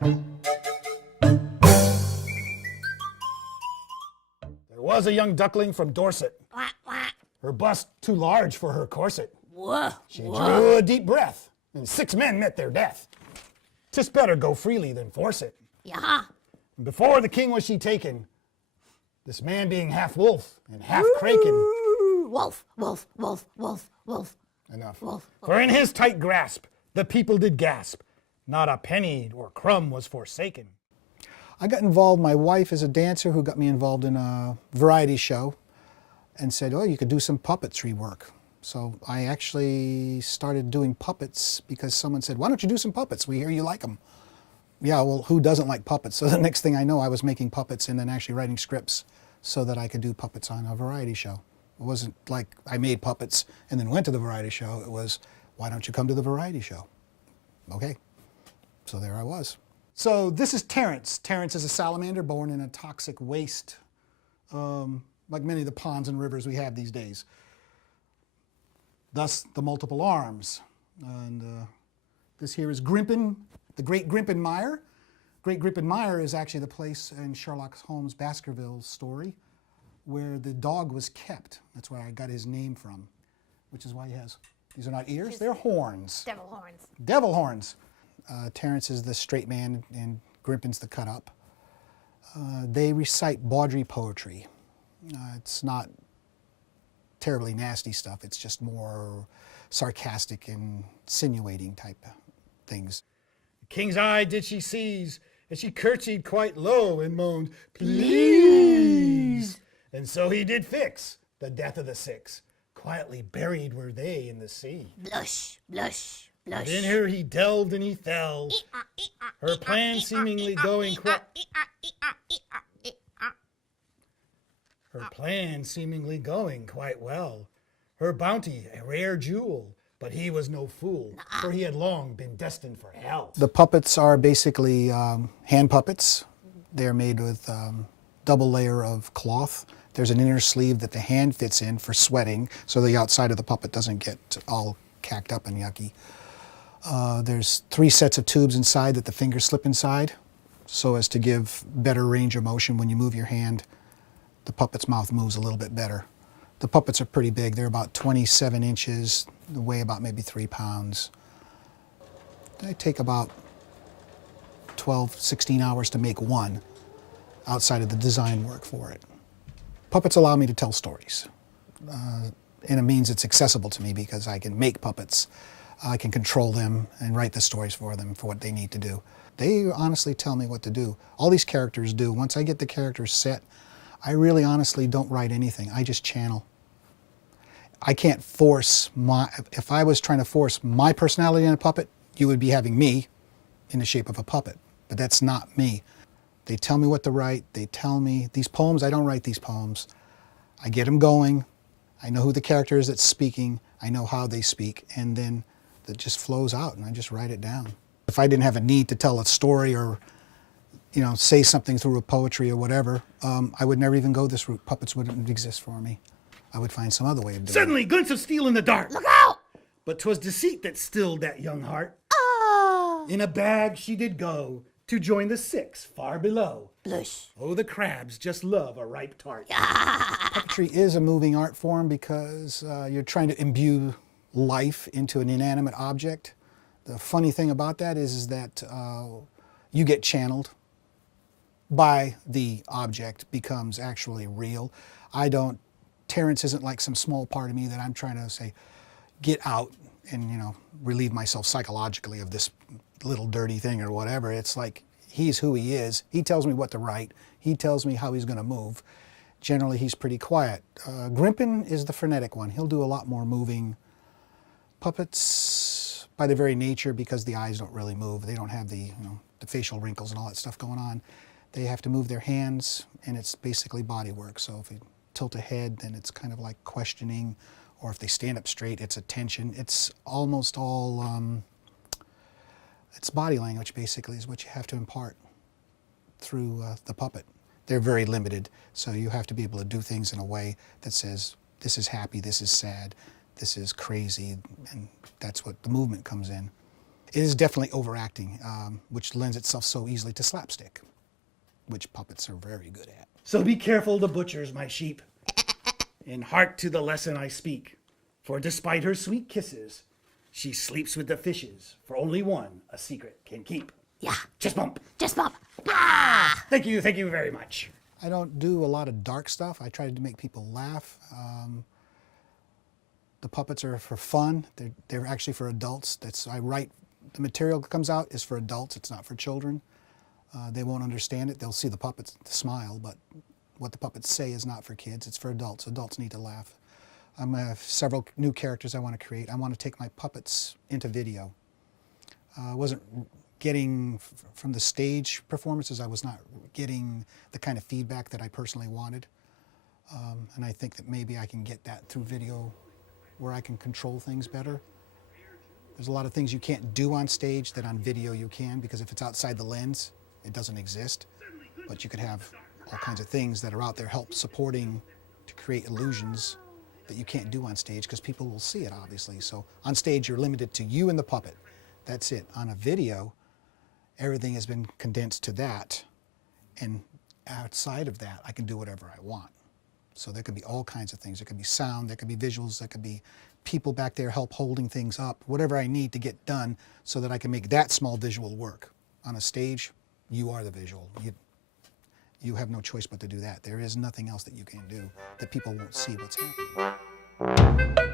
There was a young duckling from Dorset, Quack, quack. her bust too large for her corset. Whoa. She drew a deep breath, and 6 men met their death. 'Tis better go freely than force it. Yeah. And before the king was she taken, this man being half wolf and half kraken. Wolf, wolf, wolf, wolf, wolf. Enough. Wolf. For in his tight grasp, the people did gasp. Not a penny or crumb was forsaken. I got involved, my wife is a dancer who got me involved in a variety show and said, oh, you could do some puppetry work. So I actually started doing puppets because someone said, why don't you do some puppets? We hear you like them. Yeah, well, who doesn't like puppets? So the next thing I know, I was making puppets and then actually writing scripts so that I could do puppets on a variety show. It wasn't like I made puppets and then went to the variety show. It was, why don't you come to the variety show? Okay, so there I was. So this is Terrence. Terrence is a salamander born in a toxic waste, like many of the ponds and rivers we have these days. Thus the multiple arms. And this here is Grimpen, the Great Grimpen Mire. Great Grimpen Mire is actually the place in Sherlock Holmes' Baskerville story where the dog was kept. That's where I got his name from, which is why he has, these are not ears, they're horns. Devil horns. Devil horns. Terrence is the straight man and Grimpen's the cut up. They recite bawdry poetry. It's not terribly nasty stuff, it's just more sarcastic and insinuating type things. The king's eye did she seize, and she curtsied quite low and moaned, please. And so he did fix the death of the 6. Quietly buried were they in the sea. Blush, blush, blush. And in her he delved and he fell, her plan seemingly going quite... Her plan seemingly going quite well. Her bounty a rare jewel, but he was no fool, for he had long been destined for hell. The puppets are basically hand puppets. They're made with double layer of cloth. There's an inner sleeve that the hand fits in for sweating, so the outside of the puppet doesn't get all cacked up and yucky. There's 3 sets of tubes inside that the fingers slip inside, so as to give better range of motion when you move your hand. The puppet's mouth moves a little bit better. The puppets are pretty big. They're about 27 inches, they weigh about maybe 3 pounds. They take about 12, 16 hours to make one outside of the design work for it. Puppets allow me to tell stories. And it means it's accessible to me because I can make puppets. I can control them and write the stories for them for what they need to do. They honestly tell me what to do. All these characters do. Once I get the characters set, I really honestly don't write anything. I just channel. I can't force if I was trying to force my personality in a puppet, you would be having me in the shape of a puppet. But that's not me. They tell me what to write. They tell me these poems, I don't write these poems. I get them going. I know who the character is that's speaking. I know how they speak. And then it just flows out and I just write it down. If I didn't have a need to tell a story or say something through a poetry or whatever, I would never even go this route. Puppets wouldn't exist for me. I would find some other way of doing it. Suddenly, glints of steel in the dark. Look out! But 'twas deceit that stilled that young heart. Ah! In a bag she did go to join the 6 far below. Blush. Oh, the crabs just love a ripe tart. Ah! Puppetry is a moving art form because you're trying to imbue life into an inanimate object. The funny thing about that is that you get channeled by the object, becomes actually real. Terrence isn't like some small part of me that I'm trying to say, get out and, relieve myself psychologically of this little dirty thing or whatever. It's like, he's who he is. He tells me what to write. He tells me how he's going to move. Generally, he's pretty quiet. Grimpen is the frenetic one. He'll do a lot more moving. Puppets, by their very nature, because the eyes don't really move, they don't have the, the facial wrinkles and all that stuff going on. They have to move their hands, and it's basically body work. So if you tilt a head, then it's kind of like questioning, or if they stand up straight, it's attention. It's almost all, it's body language basically is what you have to impart through the puppet. They're very limited, so you have to be able to do things in a way that says, this is happy, this is sad, this is crazy, and that's what the movement comes in. It is definitely overacting, which lends itself so easily to slapstick, which puppets are very good at. So be careful the butchers, my sheep, and hark to the lesson I speak. For despite her sweet kisses, she sleeps with the fishes, for only one a secret can keep. Yeah. Chest bump. Chest bump. Ah! Thank you very much. I don't do a lot of dark stuff. I try to make people laugh. The puppets are for fun. They're actually for adults. I write, the material that comes out is for adults. It's not for children. They won't understand it. They'll see the puppets smile, but what the puppets say is not for kids. It's for adults. Adults need to laugh. I have several new characters I want to create. I want to take my puppets into video. I wasn't getting, from the stage performances, I was not getting the kind of feedback that I personally wanted. And I think that maybe I can get that through video where I can control things better. There's a lot of things you can't do on stage that on video you can, because if it's outside the lens, it doesn't exist. But you could have all kinds of things that are out there help supporting to create illusions that you can't do on stage because people will see it, obviously. So on stage, you're limited to you and the puppet. That's it. On a video, everything has been condensed to that. And outside of that, I can do whatever I want. So there could be all kinds of things. There could be sound, there could be visuals, there could be people back there help holding things up, whatever I need to get done so that I can make that small visual work. On a stage, you are the visual. You have no choice but to do that. There is nothing else that you can do that people won't see what's happening.